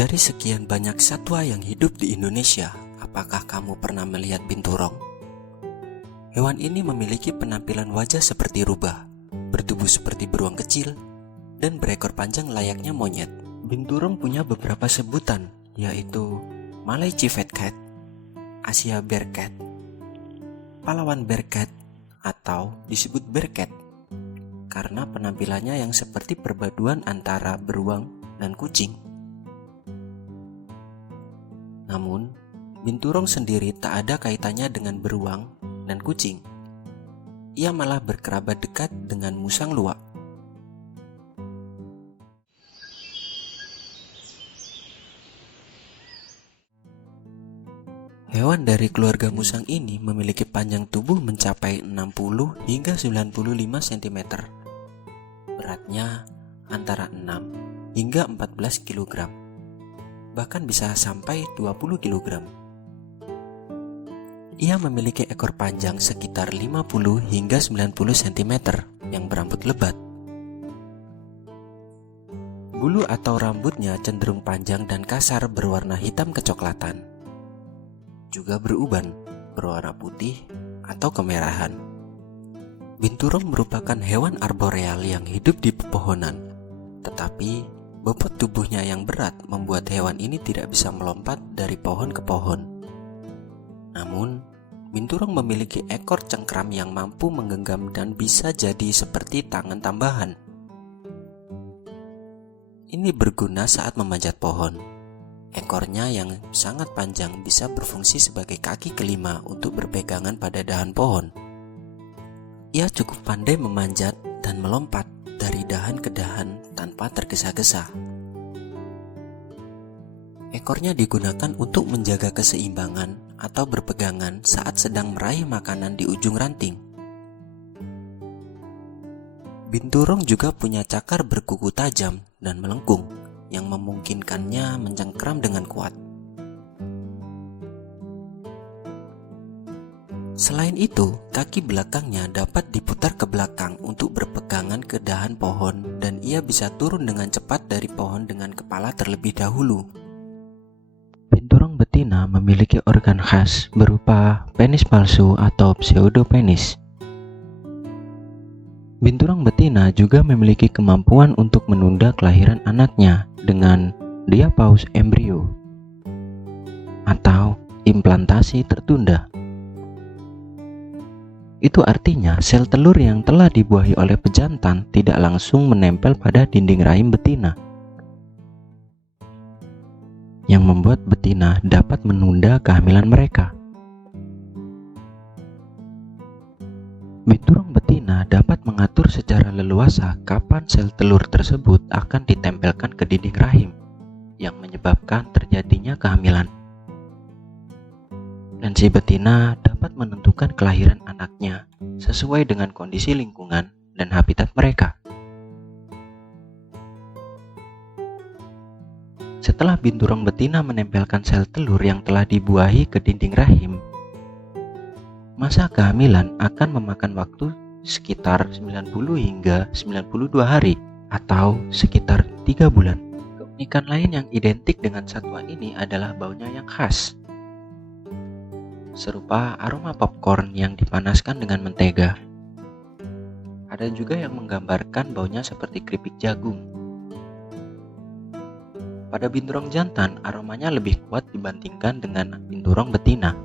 Dari sekian banyak satwa yang hidup di Indonesia, apakah kamu pernah melihat binturong? Hewan ini memiliki penampilan wajah seperti rubah, bertubuh seperti beruang kecil, dan berekor panjang layaknya monyet. Binturong punya beberapa sebutan, yaitu Malay Civet Cat, Asia Bear Cat, Palawan Bear Cat, atau disebut Bear Cat karena penampilannya yang seperti perpaduan antara beruang dan kucing. Namun, binturong sendiri tak ada kaitannya dengan beruang dan kucing. Ia malah berkerabat dekat dengan musang luwak. Hewan dari keluarga musang ini memiliki panjang tubuh mencapai 60 hingga 95 cm. Beratnya antara 6 hingga 14 kg. Bahkan bisa sampai 20 kg. Ia memiliki ekor panjang sekitar 50 hingga 90 cm yang berambut lebat. Bulu atau rambutnya cenderung panjang dan kasar berwarna hitam kecoklatan. Juga beruban, berwarna putih atau kemerahan. Binturong merupakan hewan arboreal yang hidup di pepohonan, tetapi bobot tubuhnya yang berat membuat hewan ini tidak bisa melompat dari pohon ke pohon. Namun, binturong memiliki ekor cengkram yang mampu menggenggam dan bisa jadi seperti tangan tambahan. Ini berguna saat memanjat pohon. Ekornya yang sangat panjang bisa berfungsi sebagai kaki kelima untuk berpegangan pada dahan pohon. Ia cukup pandai memanjat dan melompat dari dahan ke dahan tanpa tergesa-gesa. Ekornya digunakan untuk menjaga keseimbangan atau berpegangan saat sedang meraih makanan di ujung ranting. Binturong juga punya cakar berkuku tajam dan melengkung yang memungkinkannya mencengkram dengan kuat. Selain itu, kaki belakangnya dapat diputar ke belakang untuk berpegangan ke dahan pohon dan ia bisa turun dengan cepat dari pohon dengan kepala terlebih dahulu. Binturong betina memiliki organ khas berupa penis palsu atau pseudopenis. Binturong betina juga memiliki kemampuan untuk menunda kelahiran anaknya dengan diapause embrio atau implantasi tertunda. Itu artinya sel telur yang telah dibuahi oleh pejantan tidak langsung menempel pada dinding rahim betina, yang membuat betina dapat menunda kehamilan mereka. Binturong betina dapat mengatur secara leluasa kapan sel telur tersebut akan ditempelkan ke dinding rahim, yang menyebabkan terjadinya kehamilan. Dan si betina dapat menentukan kelahiran anaknya sesuai dengan kondisi lingkungan dan habitat mereka. Setelah binturong betina menempelkan sel telur yang telah dibuahi ke dinding rahim, masa kehamilan akan memakan waktu sekitar 90 hingga 92 hari atau sekitar 3 bulan. Keunikan lain yang identik dengan satwa ini adalah baunya yang khas, serupa aroma popcorn yang dipanaskan dengan mentega. Ada juga yang menggambarkan baunya seperti keripik jagung. Pada binturong jantan, aromanya lebih kuat dibandingkan dengan binturong betina.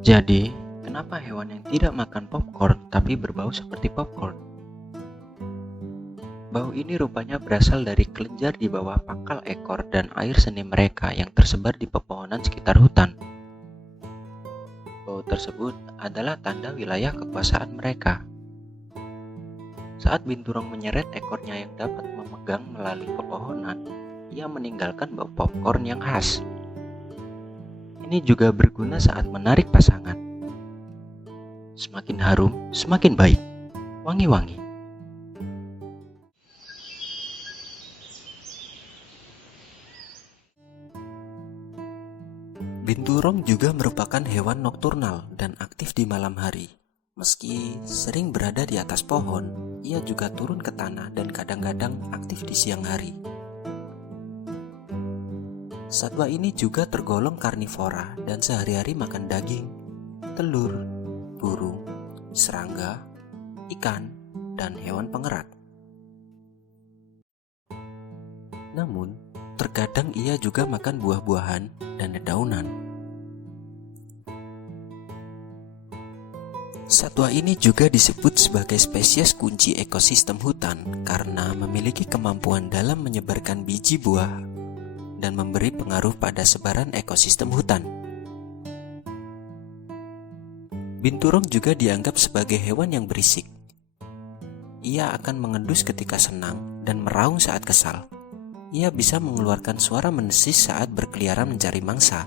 Jadi, kenapa hewan yang tidak makan popcorn tapi berbau seperti popcorn? Bau ini rupanya berasal dari kelenjar di bawah pangkal ekor dan air seni mereka yang tersebar di pepohonan sekitar hutan. Bau tersebut adalah tanda wilayah kekuasaan mereka. Saat binturong menyeret ekornya yang dapat memegang melalui pepohonan, ia meninggalkan bau popcorn yang khas. Ini juga berguna saat menarik pasangan. Semakin harum, semakin baik. Wangi-wangi. Binturong juga merupakan hewan nokturnal dan aktif di malam hari. Meski sering berada di atas pohon, ia juga turun ke tanah dan kadang-kadang aktif di siang hari. Satwa ini juga tergolong karnivora dan sehari-hari makan daging, telur, burung, serangga, ikan, dan hewan pengerat. Namun, terkadang ia juga makan buah-buahan dan dedaunan. Satwa ini juga disebut sebagai spesies kunci ekosistem hutan karena memiliki kemampuan dalam menyebarkan biji buah dan memberi pengaruh pada sebaran ekosistem hutan. Binturong juga dianggap sebagai hewan yang berisik. Ia akan mengendus ketika senang dan meraung saat kesal. Ia bisa mengeluarkan suara mendesis saat berkeliaran mencari mangsa.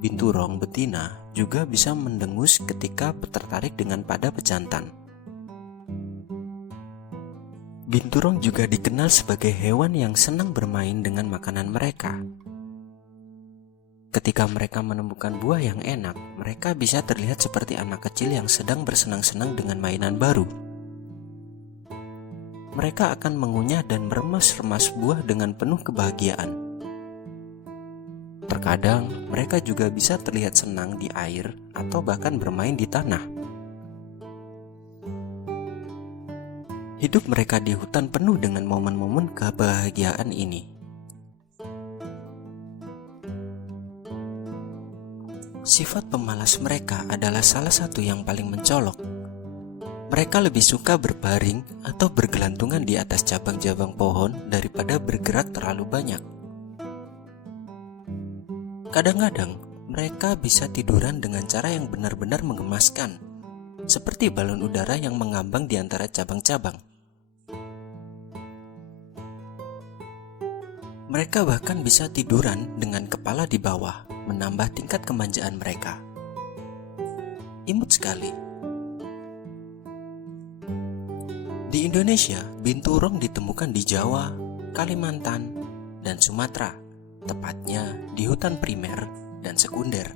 Binturong betina juga bisa mendengus ketika tertarik dengan pada pejantan. Binturong juga dikenal sebagai hewan yang senang bermain dengan makanan mereka. Ketika mereka menemukan buah yang enak, mereka bisa terlihat seperti anak kecil yang sedang bersenang-senang dengan mainan baru. Mereka akan mengunyah dan meremas-remas buah dengan penuh kebahagiaan. Terkadang, mereka juga bisa terlihat senang di air atau bahkan bermain di tanah. Hidup mereka di hutan penuh dengan momen-momen kebahagiaan ini. Sifat pemalas mereka adalah salah satu yang paling mencolok. Mereka lebih suka berbaring atau bergelantungan di atas cabang-cabang pohon daripada bergerak terlalu banyak. Kadang-kadang, mereka bisa tiduran dengan cara yang benar-benar menggemaskan, seperti balon udara yang mengambang di antara cabang-cabang. Mereka bahkan bisa tiduran dengan kepala di bawah, menambah tingkat kemanjaan mereka. Imut sekali. Di Indonesia, binturong ditemukan di Jawa, Kalimantan, dan Sumatera. Tepatnya di hutan primer dan sekunder.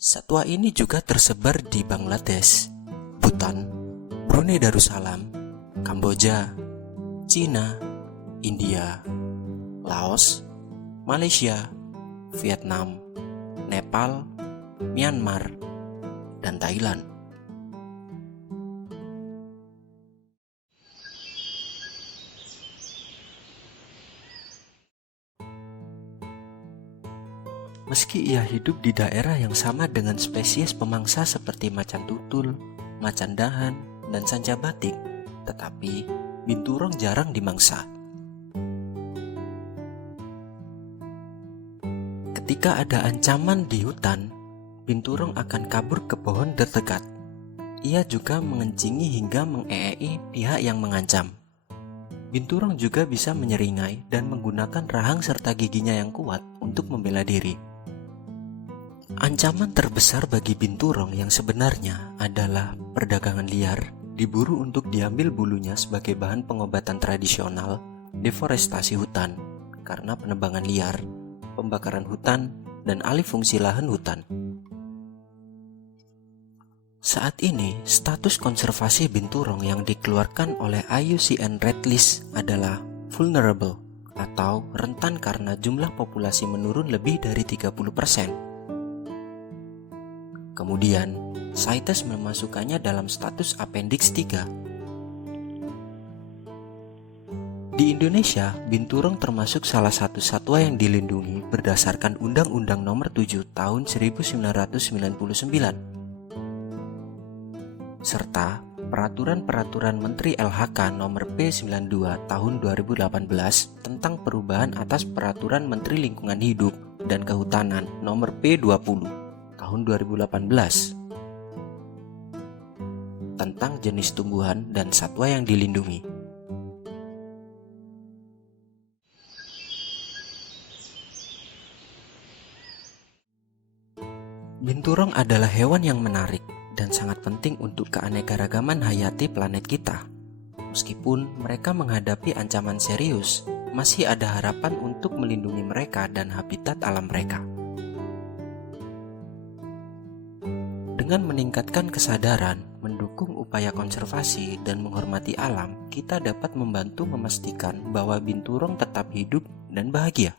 Satwa ini juga tersebar di Bangladesh, Bhutan, Brunei Darussalam, Kamboja, Cina, India, Laos, Malaysia, Vietnam, Nepal, Myanmar, dan Thailand. Meski ia hidup di daerah yang sama dengan spesies pemangsa seperti macan tutul, macan dahan, dan sanca batik, tetapi binturong jarang dimangsa. Ketika ada ancaman di hutan, binturong akan kabur ke pohon terdekat. Ia juga mengencingi hingga mengeei pihak yang mengancam. Binturong juga bisa menyeringai dan menggunakan rahang serta giginya yang kuat untuk membela diri. Ancaman terbesar bagi binturong yang sebenarnya adalah perdagangan liar, diburu untuk diambil bulunya sebagai bahan pengobatan tradisional, deforestasi hutan karena penebangan liar, pembakaran hutan, dan alih fungsi lahan hutan. Saat ini, status konservasi binturong yang dikeluarkan oleh IUCN Red List adalah vulnerable atau rentan karena jumlah populasi menurun lebih dari 30%. Kemudian, CITES memasukkannya dalam status Appendix 3. Di Indonesia, binturong termasuk salah satu satwa yang dilindungi berdasarkan Undang-Undang Nomor 7 Tahun 1999 serta Peraturan-Peraturan Menteri LHK Nomor P92 Tahun 2018 tentang perubahan atas Peraturan Menteri Lingkungan Hidup dan Kehutanan Nomor P20 Tahun 2018 tentang jenis tumbuhan dan satwa yang dilindungi. Binturong adalah hewan yang menarik dan sangat penting untuk keanekaragaman hayati planet kita. Meskipun mereka menghadapi ancaman serius, masih ada harapan untuk melindungi mereka dan habitat alam mereka. Dengan meningkatkan kesadaran, mendukung mendukung upaya konservasi dan menghormati alam, kita dapat membantu memastikan bahwa binturong tetap hidup dan bahagia.